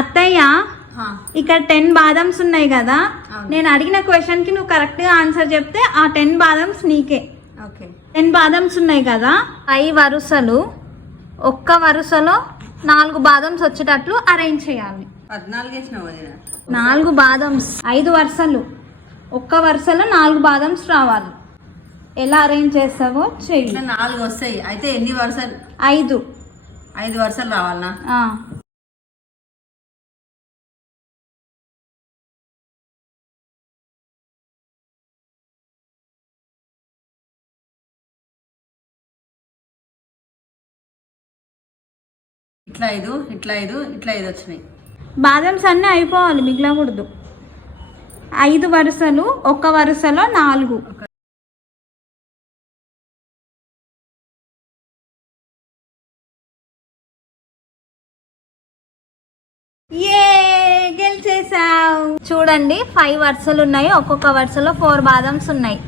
అత్తయ్య ఇక్కడ 10 బాదమ్స్ ఉన్నాయి కదా, నేను అడిగిన క్వశ్చన్ కి నువ్వు కరెక్ట్ గా ఆన్సర్ చెప్తే ఆ 10 బాదమ్స్ నీకే. 10 బాదమ్స్ ఉన్నాయి కదా, 5 వరుసలు, ఒక్క వరుసలో 4 బాదమ్స్ వచ్చేటట్లు అరేంజ్ చేయాలి. 4 బాదమ్స్ 5 వరుసలు, ఒక్క వరుసలో 4 బాదమ్స్ రావాలి. ఎలా అరేంజ్ చేస్తావో చెయ్యి. 4 వస్తాయి. అయితే ఎన్ని వరుసలు? 5 వరుసలు రావాలనా? ఇట్లా 5 వచ్చినాయి. బాదమ్స్ అన్నీ అయిపోవాలి, మిగలకూడదు. 5 వరుసలు, ఒక్క వరుసలో 4. గెలిచేసావు. చూడండి 5 వరుసలు ఉన్నాయి, ఒక్కొక్క వరుసలో 4 బాదమ్స్ ఉన్నాయి.